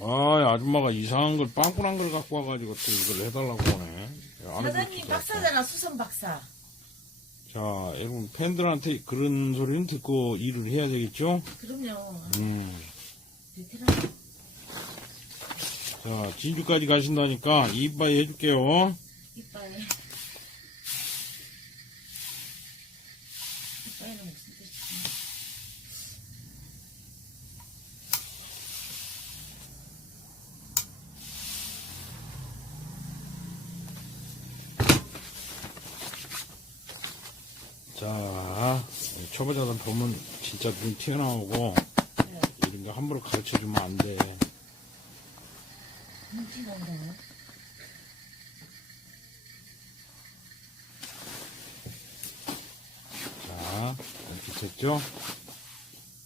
아, 아줌마가 이상한 걸, 빵꾸난 걸 갖고 와가지고 또 이걸 해달라고 하네. 안에 사장님 그렇게 박사잖아 수성 박사. 자, 여러분, 팬들한테 그런 소리는 듣고 일을 해야 되겠죠? 그럼요. 음. 베테랑. 자, 진주까지 가신다니까 이빠이 해줄게요. 이빠이. 이빠이는 무슨 뜻이지? 자, 이 초보자들 보면 진짜 눈 튀어나오고, 네. 이런 거 함부로 가르쳐 주면 안 돼. 자, 이렇게 됐죠?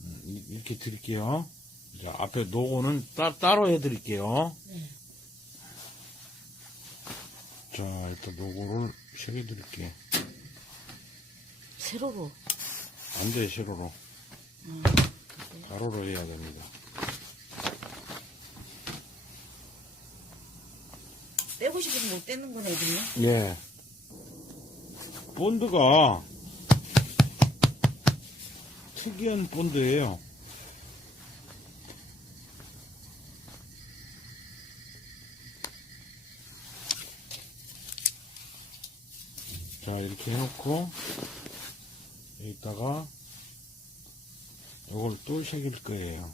음, 이- 이렇게 드릴게요. 자, 앞에 노고는 따, 따로 해드릴게요. 네. 자, 일단 노고를 새겨드릴게. 세로로. 안 돼, 세로로. 음, 가로로 해야 됩니다. 떼고 싶어서 못 떼는 거네, 지금. 예. 본드가 특이한 본드예요. 자, 이렇게 해놓고 여기다가 이걸 또 새길 거예요.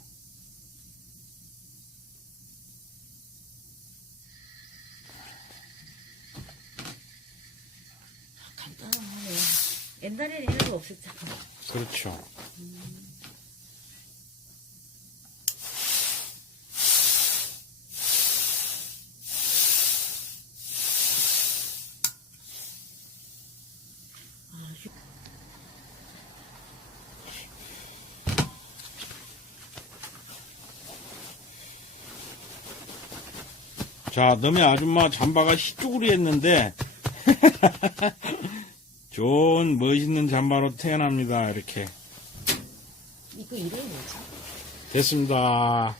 간단하네. 옛날에는 이런 거 없었잖아. 그렇죠. 자, 너네 아줌마 잠바가 희쭈구리 했는데, 좋은 멋있는 잠바로 태어납니다. 이렇게 이거 이름이 뭐지? 됐습니다.